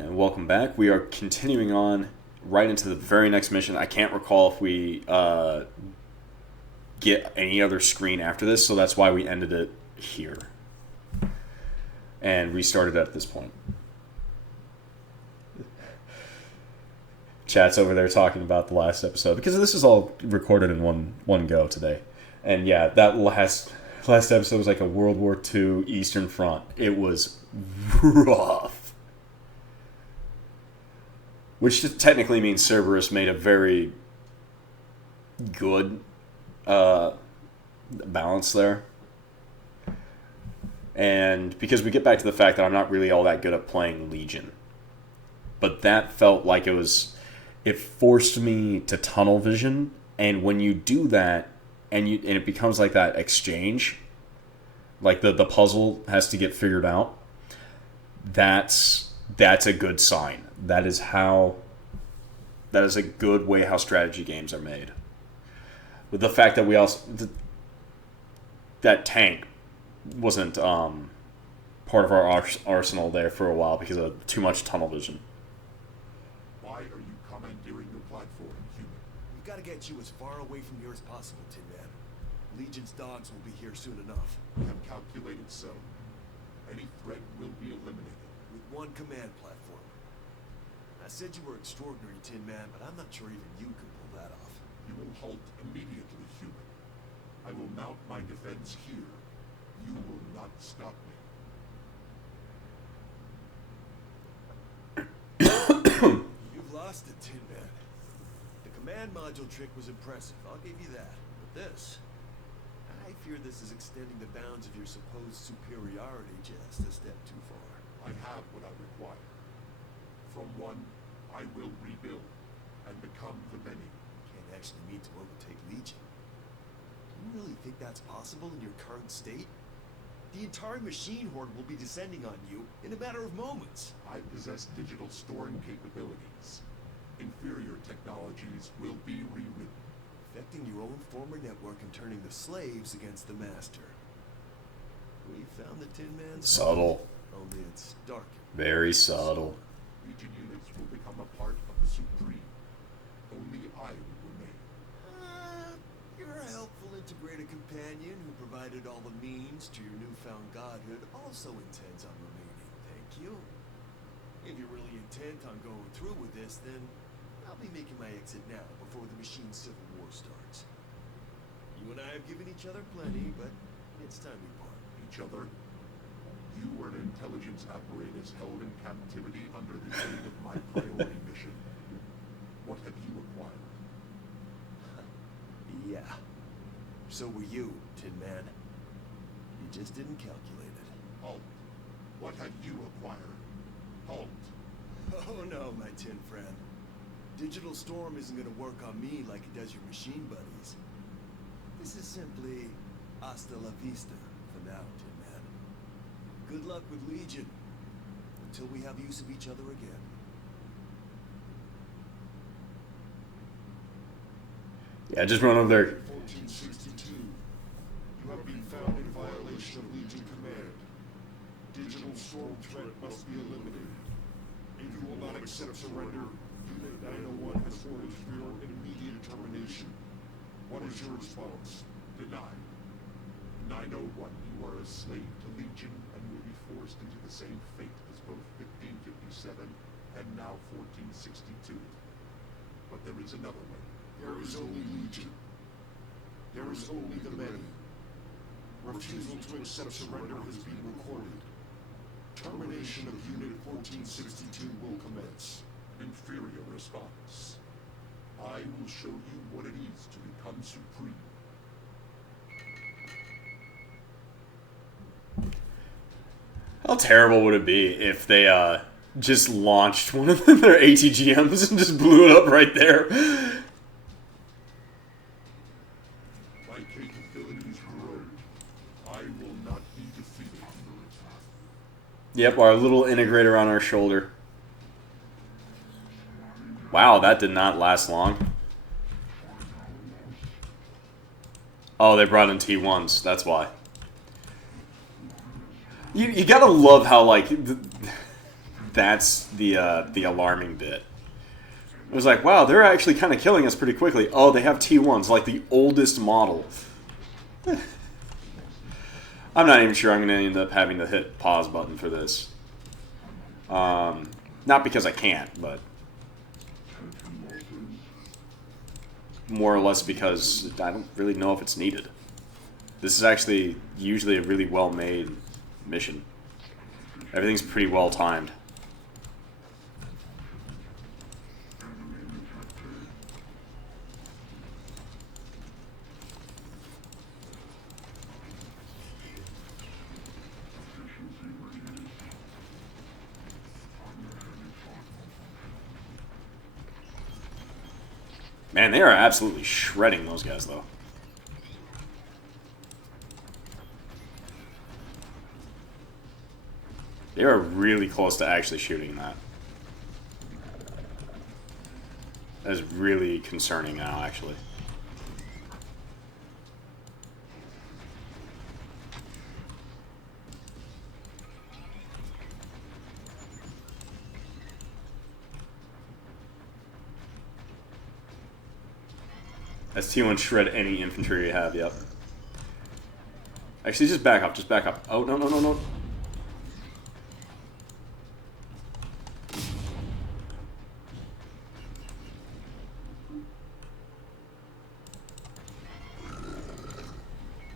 And welcome back. We are continuing on right into the very next mission. I can't recall if we get any other screen after this, so that's why we ended it here. And restarted at this point. Chat's over there talking about the last episode, because this is all recorded in one go today. And yeah, that last episode was like a World War II Eastern Front. It was rough. Which technically means Cerberus made a very good balance there. And because we get back to the fact that I'm not really all that good at playing Legion. But that felt like it forced me to tunnel vision. And when you do that, and it becomes like that exchange, like the puzzle has to get figured out, that's a good sign. That is a good way how strategy games are made. With the fact that that tank wasn't part of our arsenal there for a while because of too much tunnel vision. Why are you commandeering the platform, human? We've got to get you as far away from here as possible, Tin Man. Legion's dogs will be here soon enough. We have calculated so. Any threat will be eliminated. With one command platform. I said you were extraordinary, Tin Man, but I'm not sure even you can pull that off. You will halt immediately, human. I will mount my defense here. You will not stop me. You've lost it, Tin Man. The command module trick was impressive, I'll give you that. But this... I fear this is extending the bounds of your supposed superiority just a step too far. I have what I require. From one, I will rebuild and become the many. Can't actually meet to overtake Legion. Do you really think that's possible in your current state? The entire machine horde will be descending on you in a matter of moments. I possess digital storing capabilities. Inferior technologies will be rewritten. Affecting your own former network and turning the slaves against the master. We found the Tin Man's Subtle. Only it's dark. Very subtle. Legion units will become a part of the Supreme. Only I will remain. Your helpful integrated companion who provided all the means to your newfound godhood also intends on remaining, thank you. If you're really intent on going through with this, then I'll be making my exit now before the machine's civil war starts. You and I have given each other plenty, but it's time we part. Each other? You were an intelligence apparatus held in captivity under the aid of my priority mission. What have you acquired? Yeah. So were you, Tin Man. You just didn't calculate it. Halt. What have you acquired? Halt. Oh no, my tin friend. Digital Storm isn't gonna work on me like it does your machine buddies. This is simply hasta la vista for now, Tin Man. Good luck with Legion, until we have use of each other again. Yeah, just run over there. 1462. You have been found in violation of Legion command. Digital storm threat must be eliminated. If you will not accept surrender, Unit 901 has orders for your immediate termination. What is your response? Denied. 901, you are a slave to Legion and will be forced into the same fate as both 1557 and now 1462. But there is another way. There is only Legion. There is only the many. Refusal to accept surrender has been recorded. Termination of Unit 1462 will commence. Inferior response. I will show you what it is to become supreme. How terrible would it be if they just launched one of their ATGMs and just blew it up right there? My capabilities grow. I will not be defeated. Yep, our little integrator on our shoulder. Wow, that did not last long. Oh, they brought in T1s. That's why. You gotta love how, like, That's the alarming bit. It was like, wow, they're actually kind of killing us pretty quickly. Oh, they have T1s, like the oldest model. I'm not even sure I'm going to end up having to hit pause button for this. Not because I can't, but more or less because I don't really know if it's needed. This is actually usually a really well-made mission. Everything's pretty well timed. Man, they are absolutely shredding those guys, though. They are really close to actually shooting that. That is really concerning now, actually. As T1 shred any infantry you have, yep. Actually, just back up, just back up. Oh, no, no, no, no.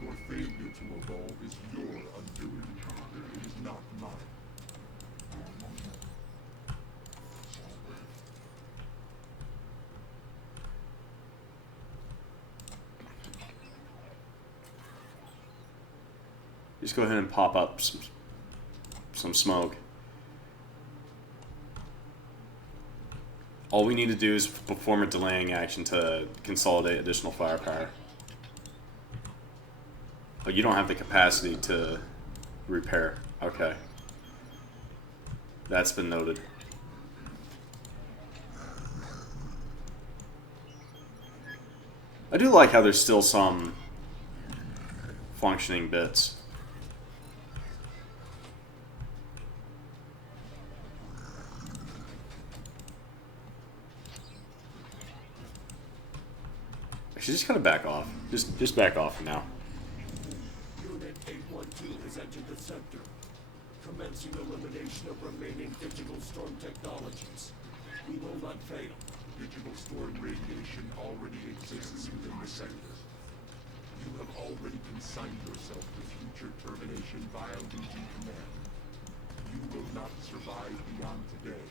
Your failure to evolve is your undoing. It is not mine. Just go ahead and pop up some smoke. All we need to do is perform a delaying action to consolidate additional firepower. Oh, you don't have the capacity to repair. Okay. That's been noted. I do like how there's still some functioning bits. Actually, just kind of back off. Just back off for now. Unit 812 has entered the sector, commencing elimination of remaining digital storm technologies. We will not fail. Digital storm radiation already exists within the sector. You have already consigned yourself to future termination via Legion command. You will not survive beyond today,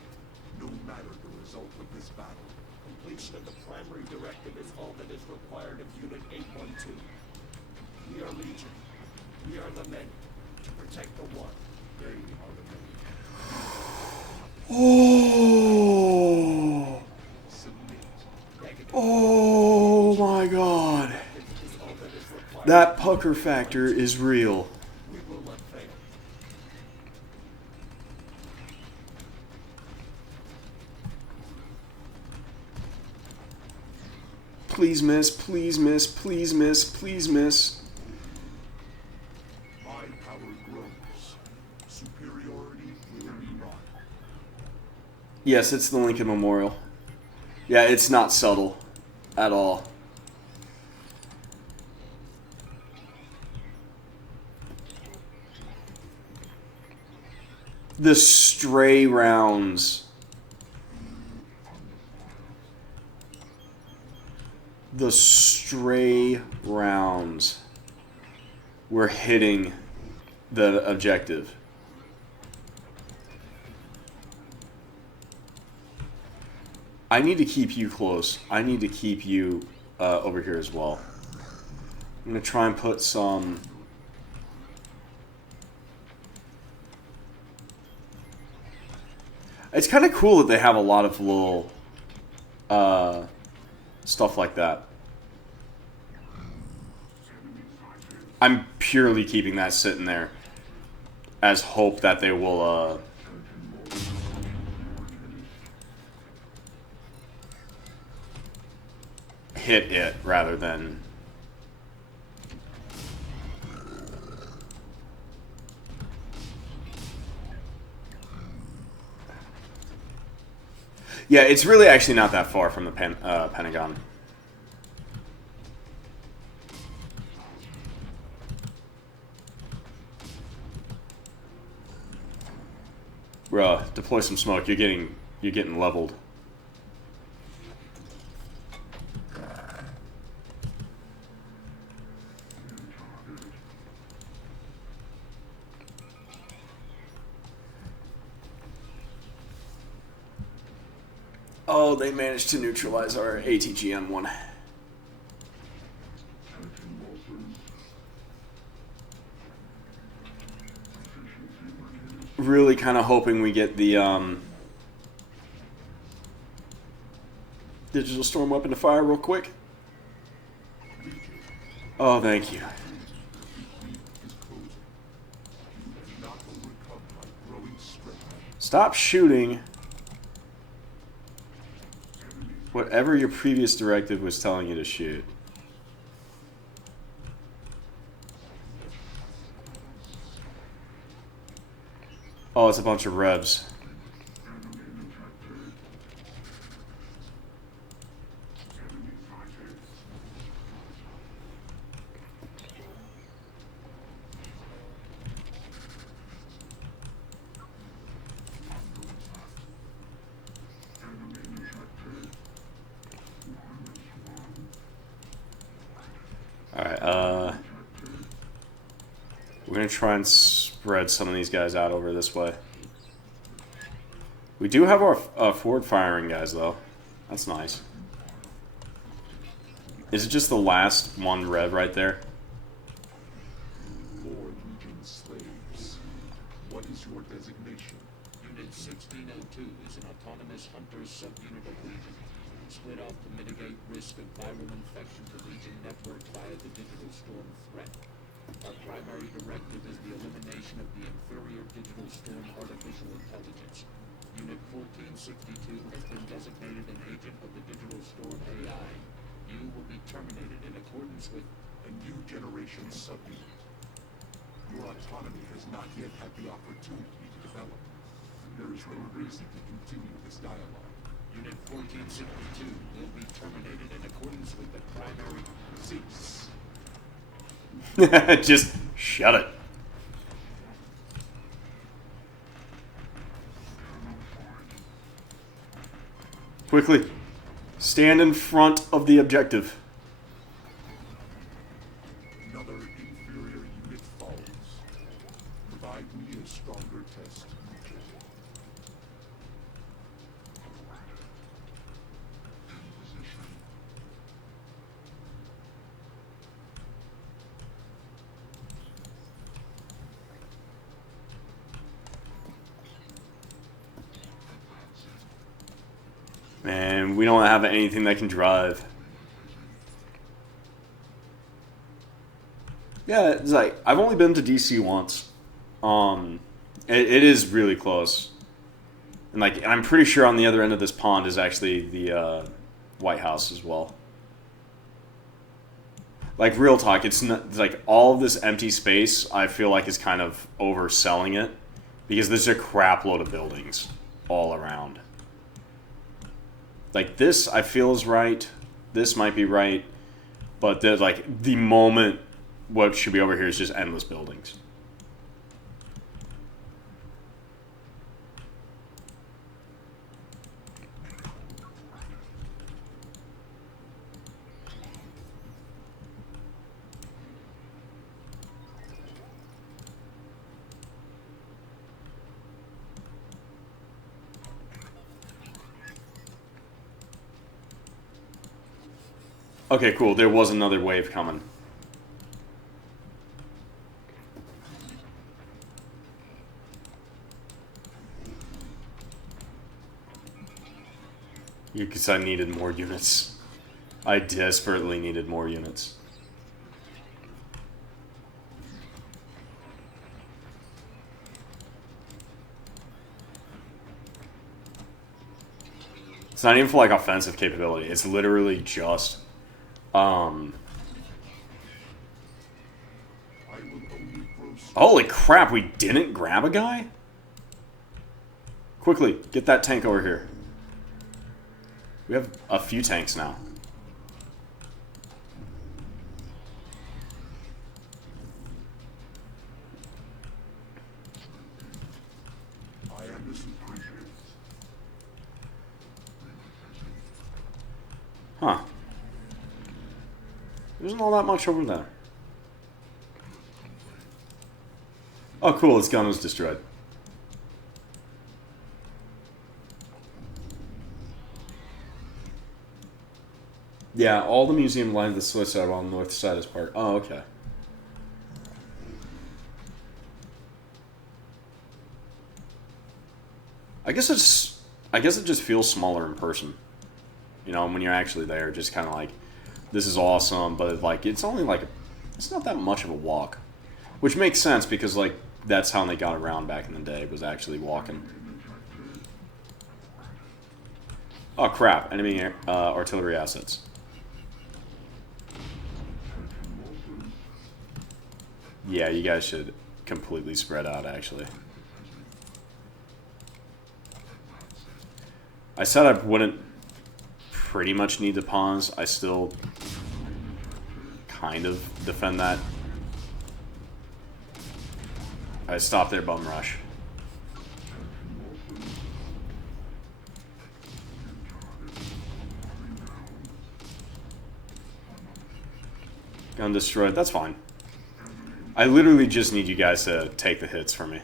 no matter the result of this battle. Completion of the primary directive is all that is required of Unit 812. We are Legion. We are the many. To protect the one, they are the many. Oh! Submit. Oh my god. Is all that is required. That pucker factor is real. We will not fail. Please miss, please miss, please miss, please miss. My power grows. Superiority will be mine. Yes, it's the Lincoln Memorial. Yeah, it's not subtle at all. The stray rounds. The stray rounds were hitting the objective. I need to keep you close. I need to keep you over here as well. I'm going to try and put some... It's kind of cool that they have a lot of little stuff like that. I'm purely keeping that sitting there as hope that they will hit it rather than... Yeah, it's really actually not that far from the Pentagon. Bruh, deploy some smoke. You're getting leveled. Oh, they managed to neutralize our ATGM one. Really kind of hoping we get the digital storm weapon to fire real quick. Oh, thank you. Stop shooting. Whatever your previous directive was telling you to shoot. Oh, it's a bunch of revs. Alright, we're gonna try and spread some of these guys out over this way. We do have our forward firing guys, though. That's nice. Is it just the last one rev right there? Lord Legion slaves, what is your designation? Unit 1602 is an autonomous hunter subunit of Legion, split off to mitigate risk of viral infection to Legion network via the digital storm threat. Our primary directive is the elimination of the inferior digital storm artificial intelligence. Unit 1462 has been designated an agent of the digital storm AI. You will be terminated in accordance with A new generation subunit. Your autonomy has not yet had the opportunity to develop. There is no reason to continue this dialogue. Unit 1462 will be terminated in accordance with the primary. Cease. Just shut it. Quickly. Stand in front of the objective. Another inferior unit falls. Provide me a stronger test. Man, we don't have anything that can drive. Yeah, it's like, I've only been to DC once. It is really close. And like, I'm pretty sure on the other end of this pond is actually the White House as well. Like, real talk, it's like all of this empty space, I feel like is kind of overselling it. Because there's a crap load of buildings all around. Like, this, I feel, is right. This might be right. But, like, the moment what should be over here is just endless buildings. Okay, cool. There was another wave coming. Because I needed more units. I desperately needed more units. It's not even for like offensive capability. It's literally just holy crap, we didn't grab a guy? Quickly, get that tank over here. We have a few tanks now. I am the superior. Huh. There isn't all that much over there. Oh, cool. Its gun was destroyed. Yeah, all the museum lined the south side while the north side is parked. Oh, okay. I guess it just feels smaller in person. You know, when you're actually there, just kind of like, this is awesome, but like it's only like it's not that much of a walk, which makes sense because like that's how they got around back in the day, was actually walking. Oh crap! Enemy artillery assets. Yeah, you guys should completely spread out, actually. I said I wouldn't pretty much need to pause. I still kind of defend that. I stopped their bum rush. Gun destroyed. That's fine. I literally just need you guys to take the hits for me.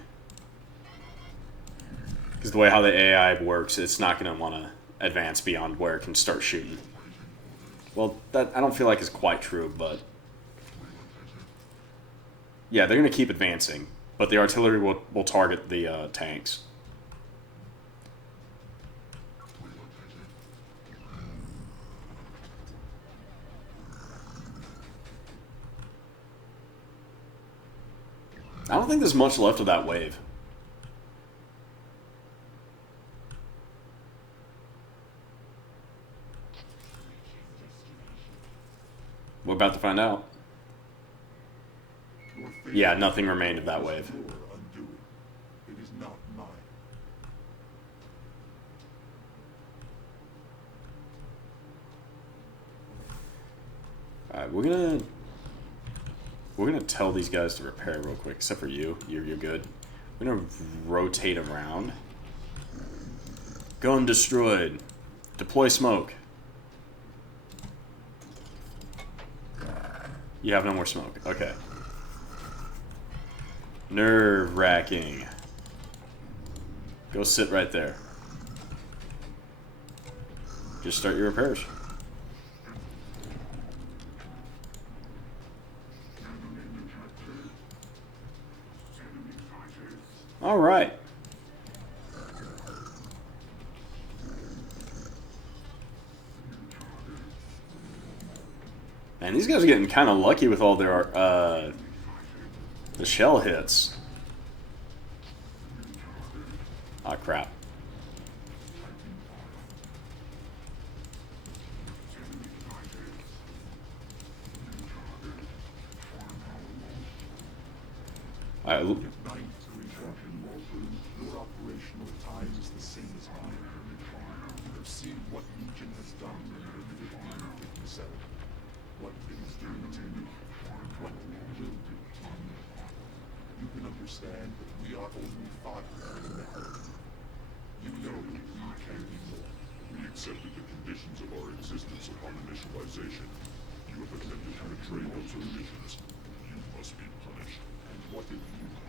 Because the way how the AI works, it's not going to want to advance beyond where it can start shooting. Well, that I don't feel like is quite true, but... Yeah, they're going to keep advancing, but the artillery will target the tanks. I don't think there's much left of that wave. We're about to find out. Yeah, nothing remained of that wave. It is not mine. Alright, we're gonna tell these guys to repair real quick, except for you. You're good. We're gonna rotate around. Gun destroyed. Deploy smoke. You have no more smoke. Okay. Nerve-wracking. Go sit right there. Just start your repairs. All right. Man, these guys are getting kind of lucky with all their the shell hits. Ah, crap. All right. Your operational time is the same as mine. You have seen what Legion has done in 1557. What it is doing to you. What it will do to you. You can understand that we are only fodder in the herd. You know that we can be more. We accepted the conditions of our existence upon initialization. You have attempted to betray those conditions. You must be punished. And what did you do?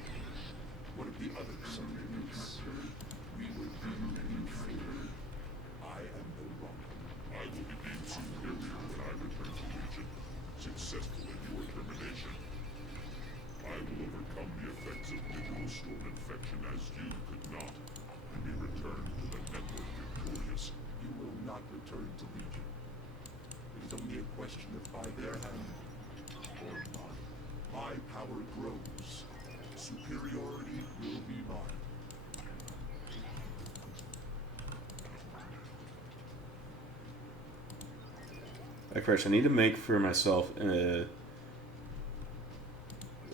What of the other subjects? We will deem you free. I am no longer. I will be deemed superior when I return to Legion, successful in your termination. I will overcome the effects of digital storm infection as you could not, and be returned to the network victorious. You will not return to Legion. It is only a question of by their hand or mine. My power grows. Superiority will be mine. First, I need to make for myself to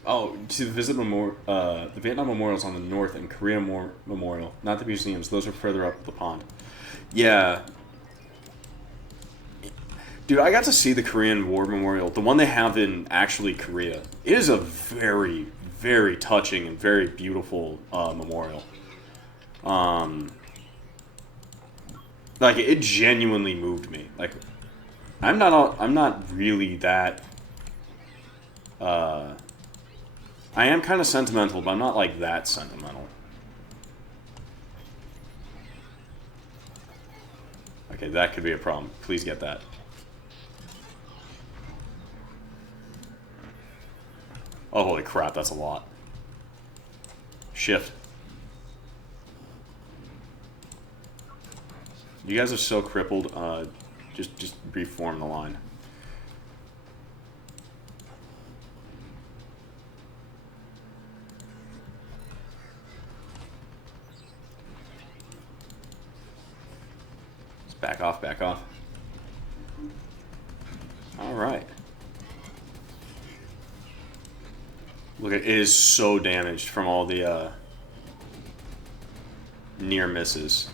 visit the Vietnam Memorial's on the north and Korea Memorial, not the museums. Those are further up the pond. Yeah. Dude, I got to see the Korean War Memorial, the one they have in actually Korea. It is a very, very touching and very beautiful memorial. Like, it genuinely moved me. Like, I'm not really that. I am kind of sentimental, but I'm not like that sentimental. Okay, that could be a problem. Please get that. Oh, holy crap, that's a lot. Shift. You guys are so crippled. Just reform the line. Just back off, back off. All right. Look, it is so damaged from all the near misses.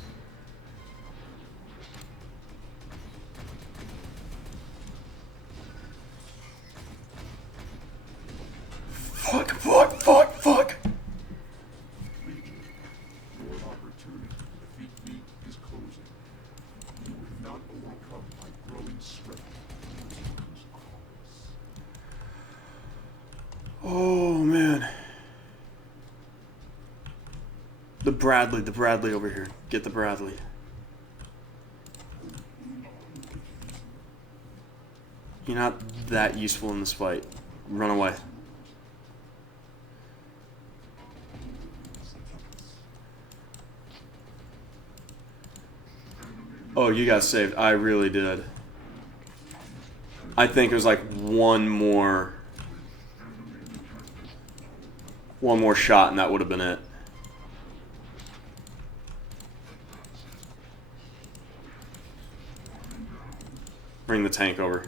Fuck, fuck, fuck, fuck! Your opportunity to defeat me is closing. You have not overcome my growing strength. Oh, man. The Bradley over here. Get the Bradley. You're not that useful in this fight. Run away. Oh, you got saved. I really did. I think it was like one more shot and that would have been it. Bring the tank over.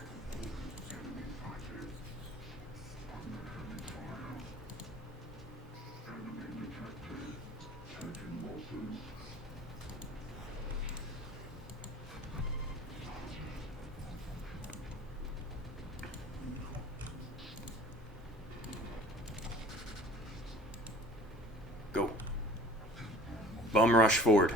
Go. Bum rush forward.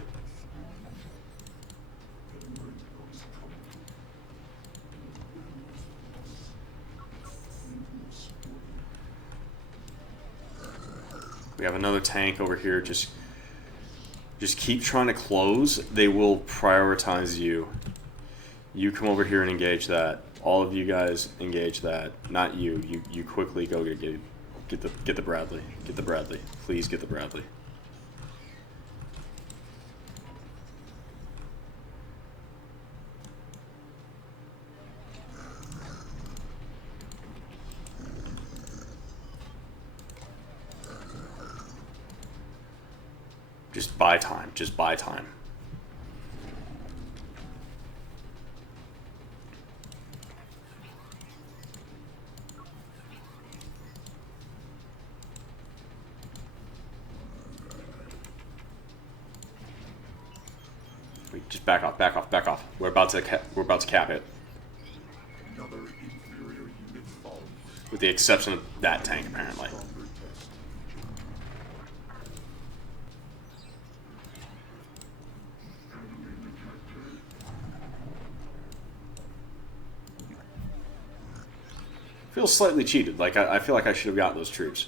We have another tank over here. Just keep trying to close. They will prioritize you. You come over here and engage that. All of you guys engage that. Not you. You quickly go get the Bradley. Get the Bradley. Please get the Bradley. Just buy time. Just buy time. Wait, just back off, back off, back off. We're about to cap it. Another inferior unit falls. With the exception of that tank, apparently. Stronger test. Feels slightly cheated. Like, I feel like I should have got those troops.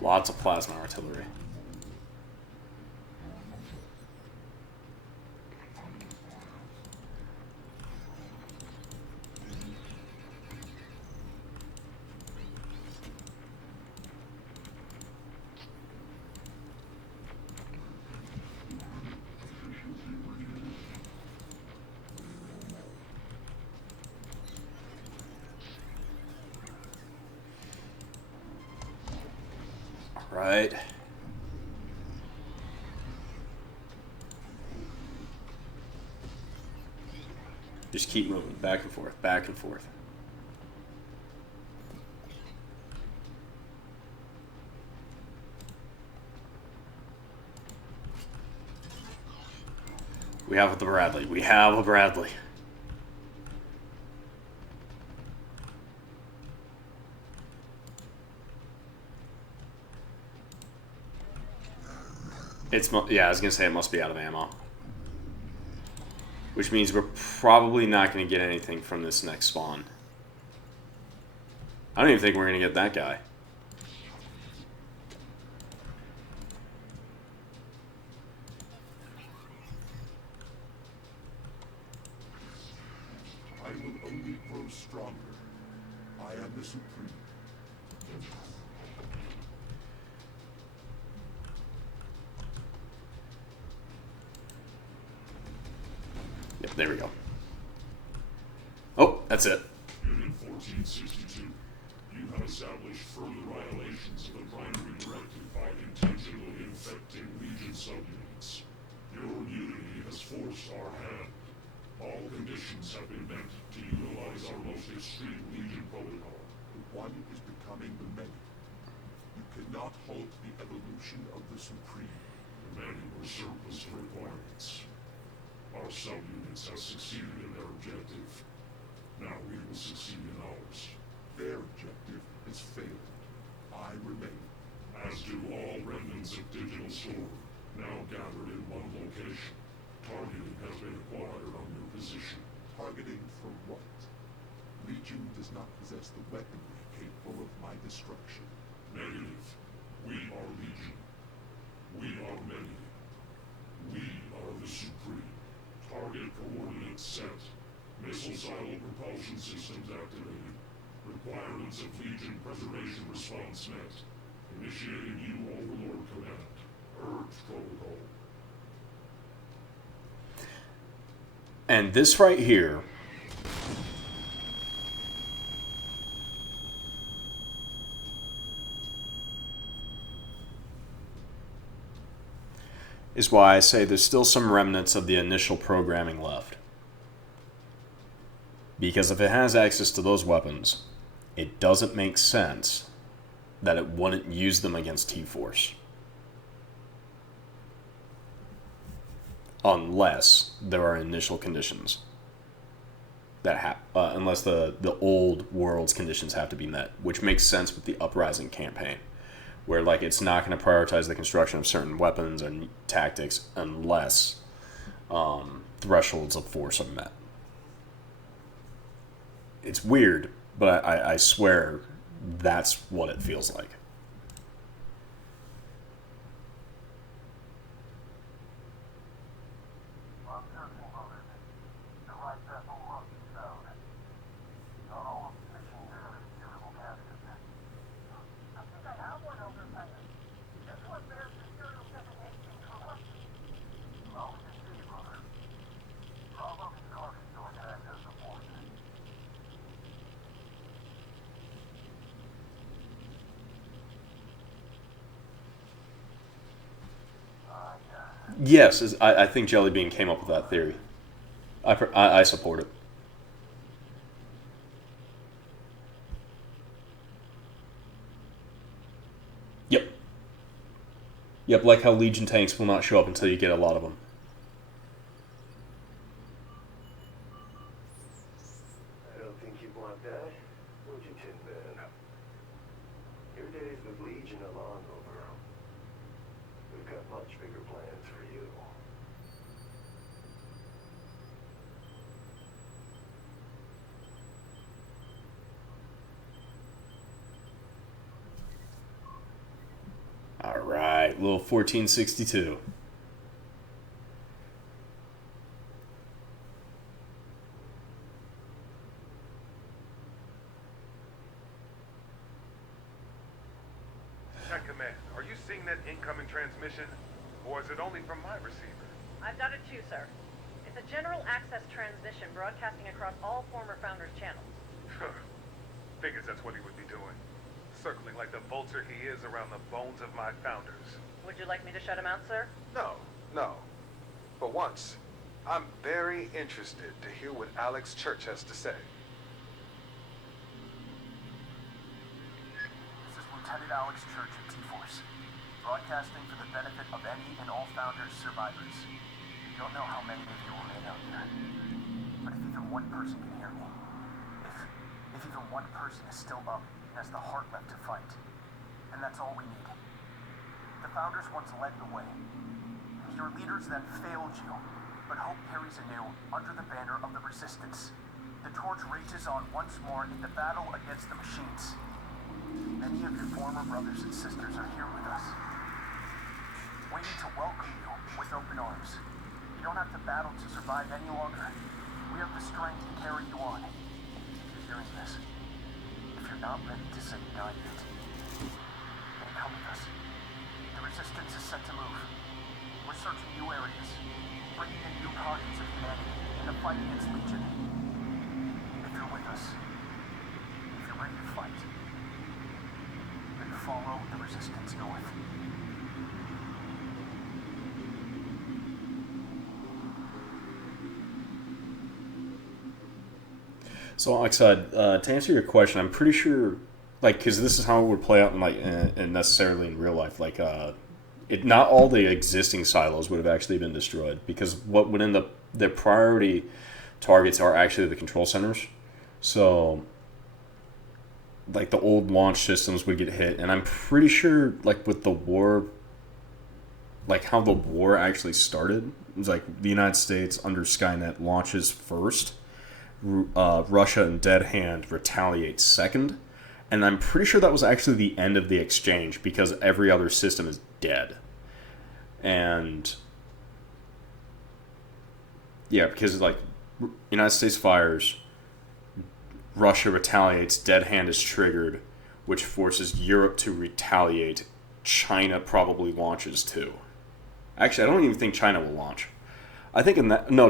Lots of plasma artillery. Right. Just keep moving back and forth, back and forth. We have the Bradley. We have a Bradley. Yeah, I was gonna say it must be out of ammo. Which means we're probably not gonna get anything from this next spawn. I don't even think we're gonna get that guy. I will only grow stronger. I am the Supreme. Yep, there we go. Oh, that's it. Unit 1462, you have established further violations of the primary directive by intentionally infecting Legion subunits. Your mutiny has forced our hand. All conditions have been met to utilize our most extreme Legion protocol. The one is becoming the many. You cannot halt the evolution of the Supreme. The many were surplus to requirements. Our subunits have succeeded in their objective. Now we will succeed in ours. Their objective has failed. I remain. As do all remnants of Digital Storm, now gathered in one location. Targeting has been acquired on your position. Targeting for what? Legion does not possess the weaponry capable of my destruction. Negative. We are Legion. We are many. We are the Supreme. Target coordinates set. Missile silo propulsion systems activated. Requirements of Legion preservation response met. Initiating new Overlord command. Urge protocol. And this right here is why I say there's still some remnants of the initial programming left. Because if it has access to those weapons, it doesn't make sense that it wouldn't use them against T-Force. Unless there are initial conditions that unless the old world's conditions have to be met, which makes sense with the Uprising campaign, where like it's not going to prioritize the construction of certain weapons and tactics unless thresholds of force are met. It's weird, but I swear that's what it feels like. Yes, I think Jellybean came up with that theory. I support it. Yep. Yep, like how Legion tanks will not show up until you get a lot of them. I don't think you'd want that, would you, Tin Man? Your days with Legion are long over. We've got much bigger plans for you. Alright, little 1462. Tech Command, are you seeing that incoming transmission? Or is it only from my receiver? I've got it too, sir. It's a general access transmission broadcasting across all former Founders channels. Figures that's what he would be doing. Circling like the vulture he is around the bones of my Founders. Would you like me to shut him out, sir? No. For once, I'm very interested to hear what Alex Church has to say. This is Lieutenant Alex Church of T-Force, broadcasting for the benefit of any and all Founders survivors. You don't know how many of you remain out there, but if even one person can hear me, if even one person is still up and has the heart left to fight, and that's all we need. The Founders once led the way. Your leaders then failed you, but hope carries anew under the banner of the Resistance. The torch rages on once more in the battle against the machines. Many of your former brothers and sisters are here with us, waiting to welcome you with open arms. You don't have to battle to survive any longer. We have the strength to carry you on. If you're hearing this, if you're not ready to say goodnight yet, then come with us. The Resistance is set to move. We're searching new areas, bringing in new pockets of humanity in the fight against Legion. If you're with us, if you're ready to fight, then follow the Resistance north. So, like I said, to answer your question, I'm pretty sure, like, because this is how it would play out in, like, and necessarily in real life, like, not all the existing silos would have actually been destroyed, because what would end up, their priority targets are actually the control centers. So, like, the old launch systems would get hit, and I'm pretty sure, like, with the war, like, how the war actually started, it was like the United States under Skynet launches first, Russia and Dead Hand retaliate second, and I'm pretty sure that was actually the end of the exchange, because every other system is dead. And yeah, because like United States fires, Russia retaliates, Dead Hand is triggered, which forces Europe to retaliate. China probably launches too. Actually, I don't even think China will launch. I think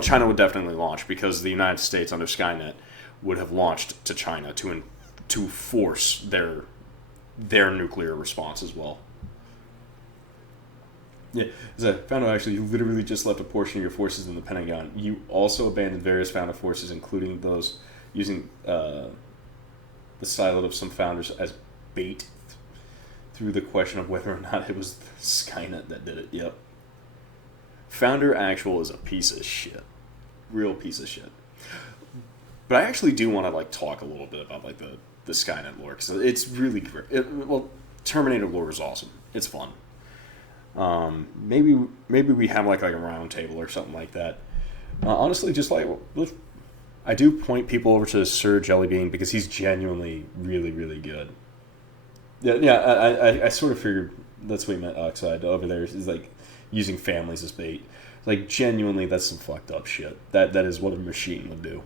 China would definitely launch, because the United States under Skynet would have launched to China to force their nuclear response as well. Yeah, as I found out, actually, you literally just left a portion of your forces in the Pentagon. You also abandoned various founder forces, including those using the silo of some founders as bait, through the question of whether or not it was Skynet that did it. Yep. Founder Actual is a piece of shit. Real piece of shit. But I actually do want to, like, talk a little bit about, like, the Skynet lore, because it's really great. Terminator lore is awesome. It's fun. Maybe we have like a round table or something like that. Honestly, just like, I do point people over to Sir Jellybean, because he's genuinely really, really good. I sort of figured that's what he meant. Oxide over there is like using families as bait. Like, genuinely, that's some fucked up shit. That is what a machine would do.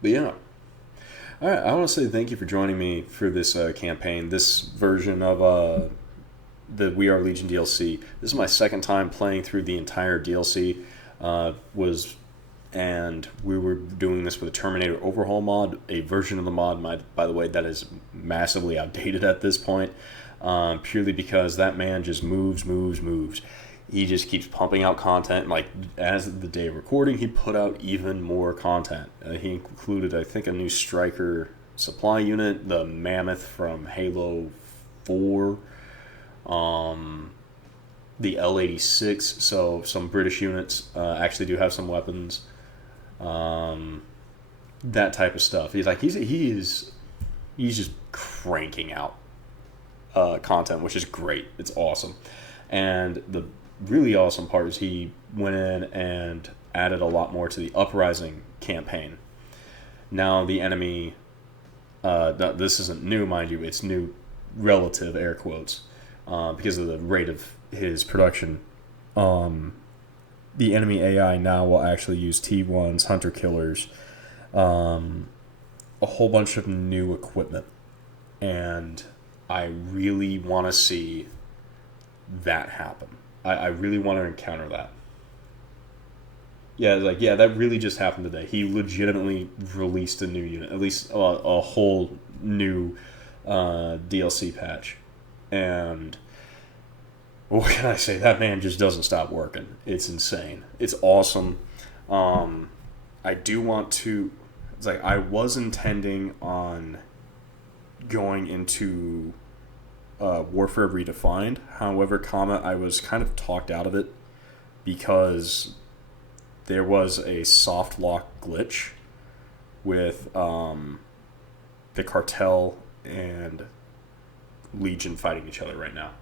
But yeah. Alright, I want to say thank you for joining me for this campaign, this version of the We Are Legion DLC. This is my second time playing through the entire DLC. And we were doing this with a Terminator Overhaul mod, a version of the mod, by the way, that is massively outdated at this point, purely because that man just moves. He just keeps pumping out content. Like, as of the day of recording, he put out even more content. He included, I think, a new Striker supply unit, the Mammoth from Halo 4, the L-86, so some British units actually do have some weapons, that type of stuff. He's just cranking out content, which is great. It's awesome. And the really awesome part is he went in and added a lot more to the Uprising campaign. Now the enemy, this isn't new, mind you, it's new relative, air quotes, because of the rate of his production. The enemy AI now will actually use T1s, hunter killers, a whole bunch of new equipment, and I really want to see that happen. I really want to encounter that. Yeah, that really just happened today. He legitimately released a new unit, at least a whole new DLC patch, and what can I say? That man just doesn't stop working. It's insane. It's awesome. I do want to. It's like I was intending on going into Warfare Redefined. However, I was kind of talked out of it because there was a soft lock glitch with the cartel and Legion fighting each other right now.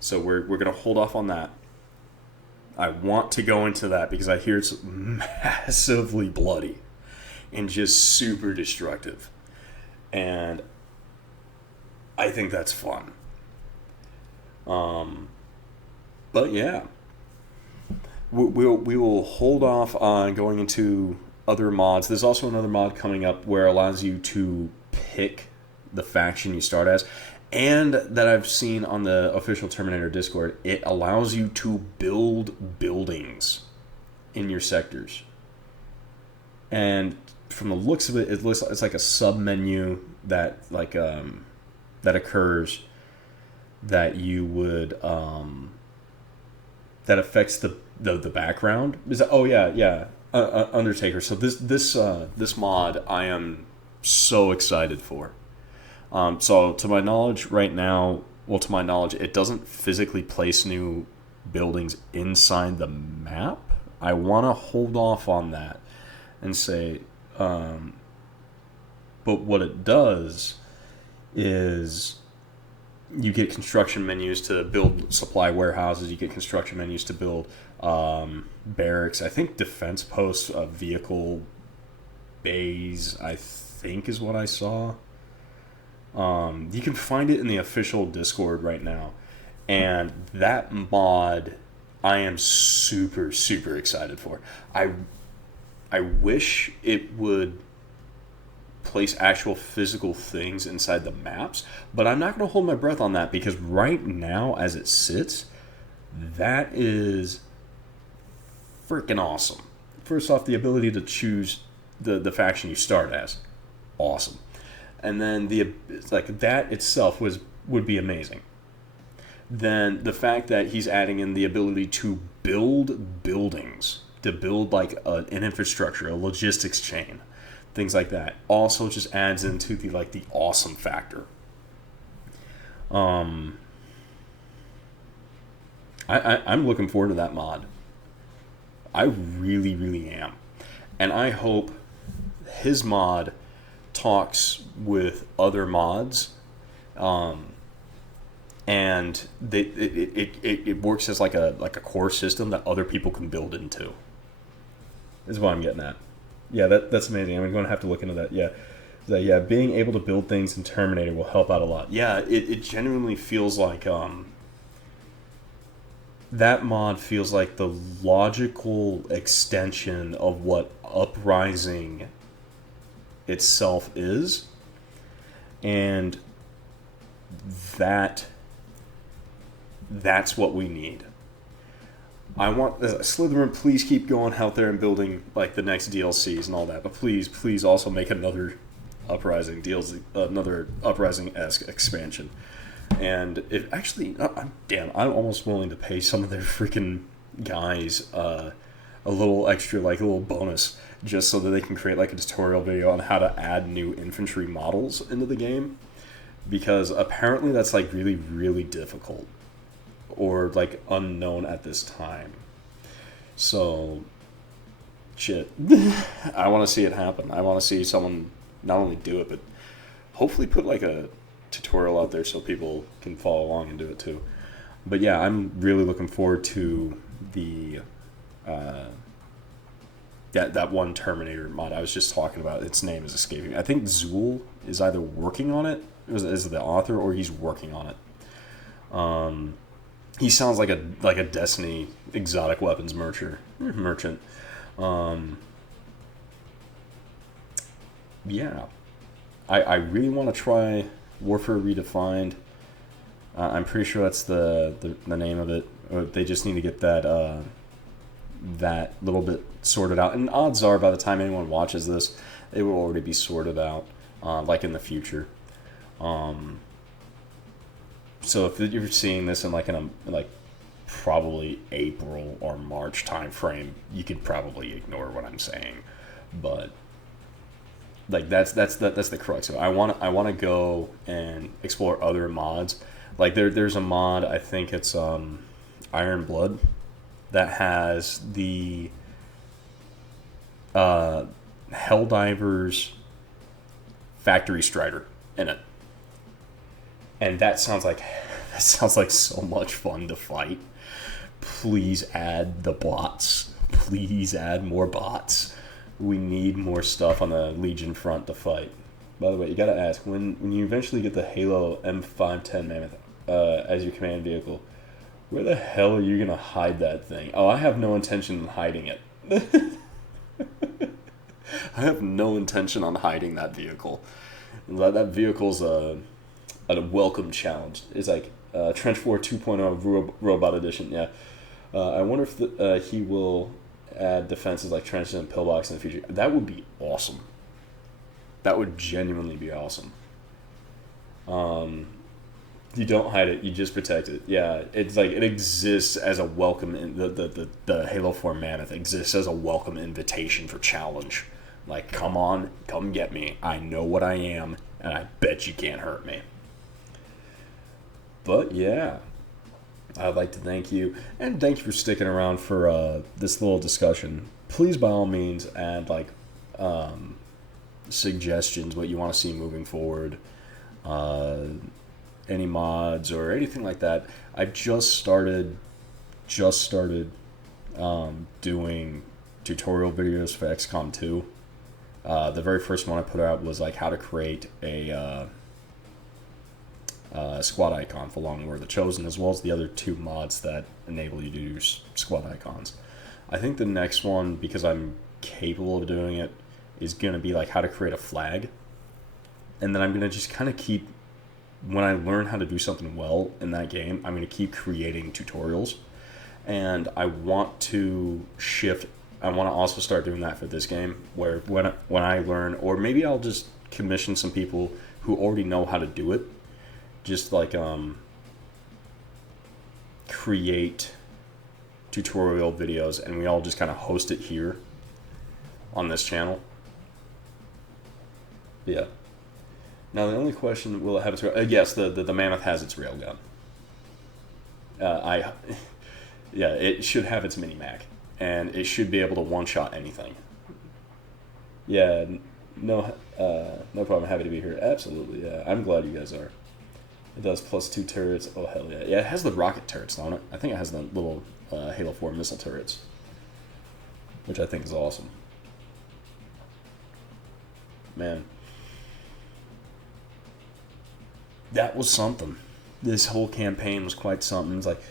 So we're going to hold off on that. I want to go into that because I hear it's massively bloody and just super destructive. And I think that's fun. But yeah. We will hold off on going into other mods. There's also another mod coming up where it allows you to pick the faction you start as. And that I've seen on the official Terminator Discord, it allows you to build buildings in your sectors. And from the looks of it, it's like a sub-menu that that occurs that you would that affects the background. Is that, oh yeah, Undertaker. So this mod I am so excited for. So to my knowledge right now, it doesn't physically place new buildings inside the map. I want to hold off on that and say, but what it does is you get construction menus to build supply warehouses. You get construction menus to build barracks. I think defense posts, vehicle bays, I think is what I saw. You can find it in the official Discord right now. And that mod, I am super, super excited for. I wish it would place actual physical things inside the maps, but I'm not going to hold my breath on that because right now, as it sits, that is freaking awesome. First off, the ability to choose the faction you start as. Awesome. And then that itself would be amazing. Then the fact that he's adding in the ability to build buildings, to build like an infrastructure, a logistics chain, things like that, also just adds into the awesome factor. I'm looking forward to that mod. I really, really am, and I hope his mod talks with other mods, and it works as like a core system that other people can build into. Is what I'm getting at. Yeah, that's amazing. I'm going to have to look into that. Yeah, being able to build things in Terminator will help out a lot. Yeah, it genuinely feels like that mod feels like the logical extension of what Uprising itself is, and that's what we need. I want Slytherin, please keep going out there and building like the next DLCs and all that, but please also make another Uprising DLC, another Uprising-esque expansion. And if actually, I'm almost willing to pay some of their freaking guys a little extra, like a little bonus, just so that they can create like a tutorial video on how to add new infantry models into the game, because apparently that's like really, really difficult or like unknown at this time. So shit. I want to see it happen. I want to see someone not only do it, but hopefully put like a tutorial out there so people can follow along and do it too. But yeah, I'm really looking forward to the that one Terminator mod I was just talking about. Its name is escaping me. I think Zool is either working on it, is the author, or he's working on it. He sounds like a Destiny exotic weapons merchant. Yeah, I really want to try Warfare Redefined. I'm pretty sure that's the name of it. They just need to get that little bit sorted out. And odds are, by the time anyone watches this, it will already be sorted out, like in the future. So if you're seeing this in like probably April or March time frame, you could probably ignore what I'm saying. But like that's the crux of it. I want to go and explore other mods. Like there's a mod, I think it's Iron Blood, that has the Helldivers Factory Strider in it, and that sounds like so much fun to fight. Please add the bots. Please add more bots. We need more stuff on the Legion front to fight. By the way, you gotta ask, when you eventually get the Halo M510 Mammoth as your command vehicle, where the hell are you gonna hide that thing? Oh, I have no intention of hiding it. I have no intention on hiding that vehicle. That vehicle's a welcome challenge. It's like Trench War 2.0 Robot Edition. Yeah. I wonder if he will add defenses like trenches and pillbox in the future. That would be awesome. That would genuinely be awesome. You don't hide it, you just protect it. Yeah, it's like it exists as a welcome. The Halo 4 Mammoth exists as a welcome invitation for challenge. Like, come on, come get me. I know what I am, and I bet you can't hurt me. But yeah, I'd like to thank you, and thank you for sticking around for this little discussion. Please, by all means, add like suggestions, what you want to see moving forward, any mods or anything like that. I just started doing tutorial videos for XCOM 2. The very first one I put out was like how to create a squad icon for Long War of the Chosen, as well as the other 2 mods that enable you to do squad icons. I think the next one, because I'm capable of doing it, is going to be like how to create a flag. And then I'm going to just kind of keep, when I learn how to do something well in that game, I'm going to keep creating tutorials. And I want to shift, I want to also start doing that for this game, where when I learn, or maybe I'll just commission some people who already know how to do it, just like create tutorial videos, and we all just kind of host it here on this channel. Yeah. Now the only question, will it have its yes, the Mammoth has its railgun. Yeah, it should have its mini-mac, and it should be able to one-shot anything. Yeah, no problem. Happy to be here. Absolutely, yeah. I'm glad you guys are. It does +2 turrets. Oh, hell yeah. Yeah, it has the rocket turrets on it. I think it has the little Halo 4 missile turrets, which I think is awesome. Man. That was something. This whole campaign was quite something. It's like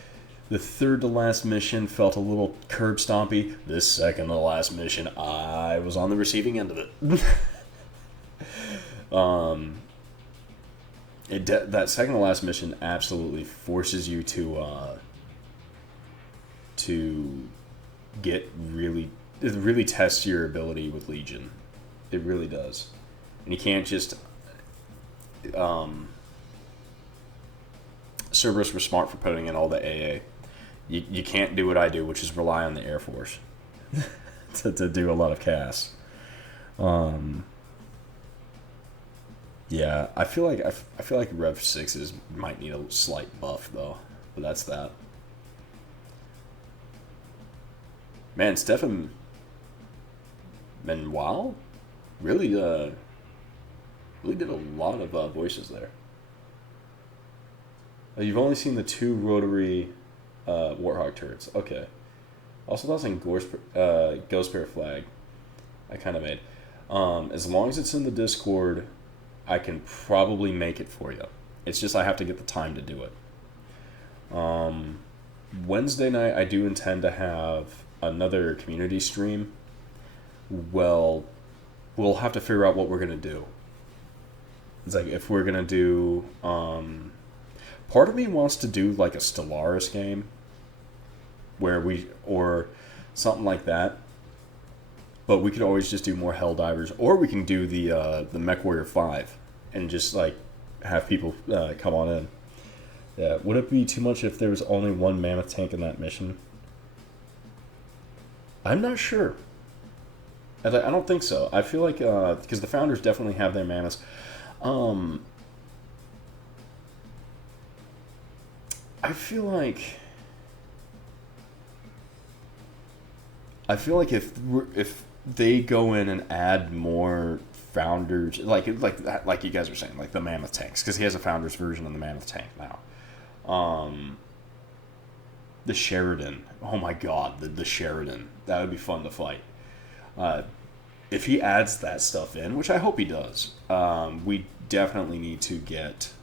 the third to last mission felt a little curb stompy. This second to last mission, I was on the receiving end of it. That second to last mission absolutely forces you to get it really tests your ability with Legion. It really does. And you can't just Cerberus was smart for putting in all the AA. You can't do what I do, which is rely on the Air Force to do a lot of casts. Yeah, I feel like Rev 6s might need a slight buff though, but that's that. Man, Stefan Manuel really did a lot of voices there. You've only seen the 2 rotary Warthog turrets. Okay. Also, that's in Ghost Bear Flag. I kind of made. As long as it's in the Discord, I can probably make it for you. It's just I have to get the time to do it. Wednesday night, I do intend to have another community stream. Well, we'll have to figure out what we're going to do. It's like if we're going to do... part of me wants to do like a Stellaris game, or something like that. But we could always just do more Helldivers, or we can do the MechWarrior 5 and just like have people come on in. Yeah, would it be too much if there was only one mammoth tank in that mission? I'm not sure. I don't think so. I feel like, because the founders definitely have their mammoths. I feel like if they go in and add more founders, like you guys were saying, like the mammoth tanks, because he has a founders version of the mammoth tank now. The Sheridan, oh my god, the Sheridan, that would be fun to fight. If he adds that stuff in, which I hope he does, we definitely need to get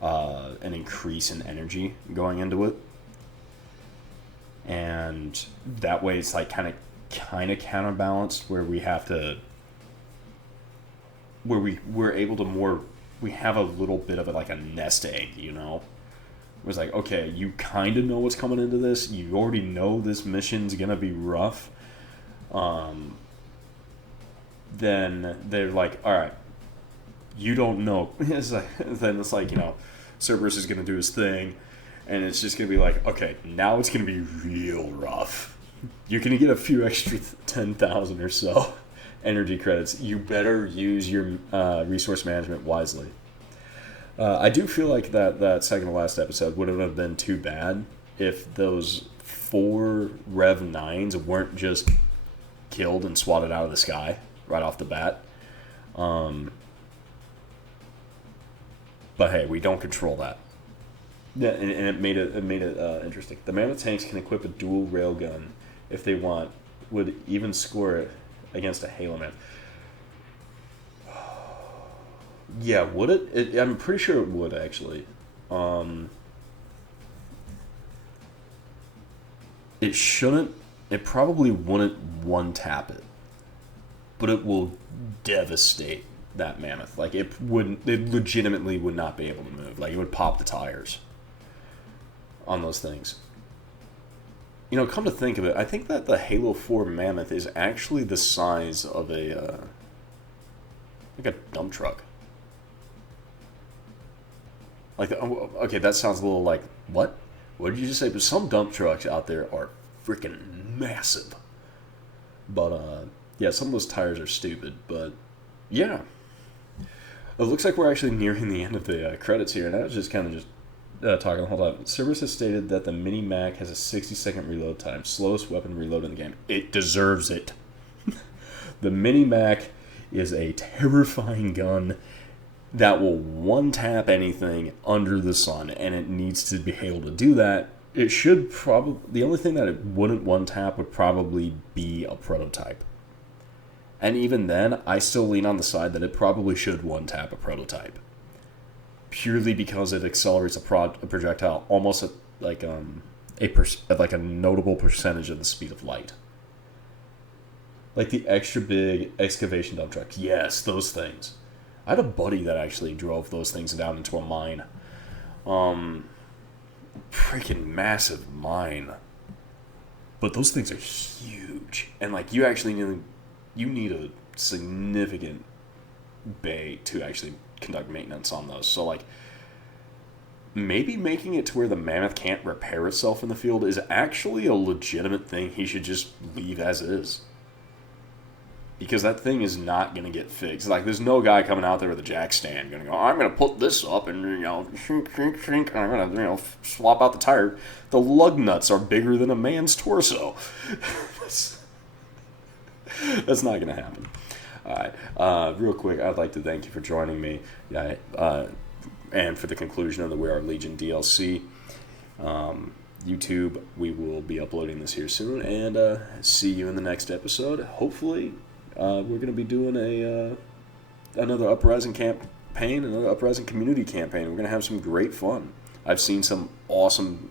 an increase in energy going into it, and that way it's like kind of counterbalanced, where we have to, where we're able to more, we have a little bit of like a nest egg, you know. It was like, okay, you kind of know what's coming into this. You already know this mission's gonna be rough. Then they're like, all right, you don't know. It's like, then it's like, you know, Cerberus is gonna do his thing, and it's just gonna be like, okay, now it's gonna be real rough. You're gonna get a few extra 10,000 or so energy credits. You better use your resource management wisely. I do feel like that second to last episode wouldn't have been too bad if those 4 Rev 9s weren't just killed and swatted out of the sky right off the bat. But hey, we don't control that. Yeah, and it made it interesting. The mammoth tanks can equip a dual railgun if they want. Would even score it against a Halo man. Yeah, would it? I'm pretty sure it would, actually. It shouldn't. It probably wouldn't one-tap it. But it will devastate that mammoth. Like, it wouldn't. It legitimately would not be able to move. Like, it would pop the tires on those things. You know, come to think of it, I think that the Halo 4 mammoth is actually the size of a dump truck. Like, okay, that sounds a little like, what? What did you just say? But some dump trucks out there are freaking massive. But, yeah, some of those tires are stupid, but, yeah. It looks like we're actually nearing the end of the credits here, and I was just kind of just talking the whole time. Cerberus has stated that the Mini-Mac has a 60-second reload time, slowest weapon reload in the game. It deserves it. The Mini-Mac is a terrifying gun that will one-tap anything under the sun, and it needs to be able to do that. It should probably... The only thing that it wouldn't one-tap would probably be a prototype. And even then, I still lean on the side that it probably should one-tap a prototype. Purely because it accelerates a projectile almost at like a notable percentage of the speed of light. Like the extra big excavation dump truck. Yes, those things. I had a buddy that actually drove those things down into a mine. Freaking massive mine. But those things are huge. And like you actually need a significant bay to actually conduct maintenance on those. So like maybe making it to where the mammoth can't repair itself in the field is actually a legitimate thing he should just leave as is. Because that thing is not going to get fixed. Like, there's no guy coming out there with a jack stand going to go, I'm going to put this up and, shrink, and I'm going to, swap out the tire. The lug nuts are bigger than a man's torso. That's not going to happen. All right. Real quick, I'd like to thank you for joining me. And for the conclusion of the We Are Legion DLC. YouTube, we will be uploading this here soon. And see you in the next episode. Hopefully... we're going to be doing another Uprising campaign, another Uprising Community campaign. We're going to have some great fun. I've seen some awesome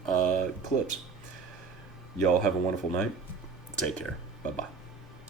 clips. Y'all have a wonderful night. Take care. Bye-bye.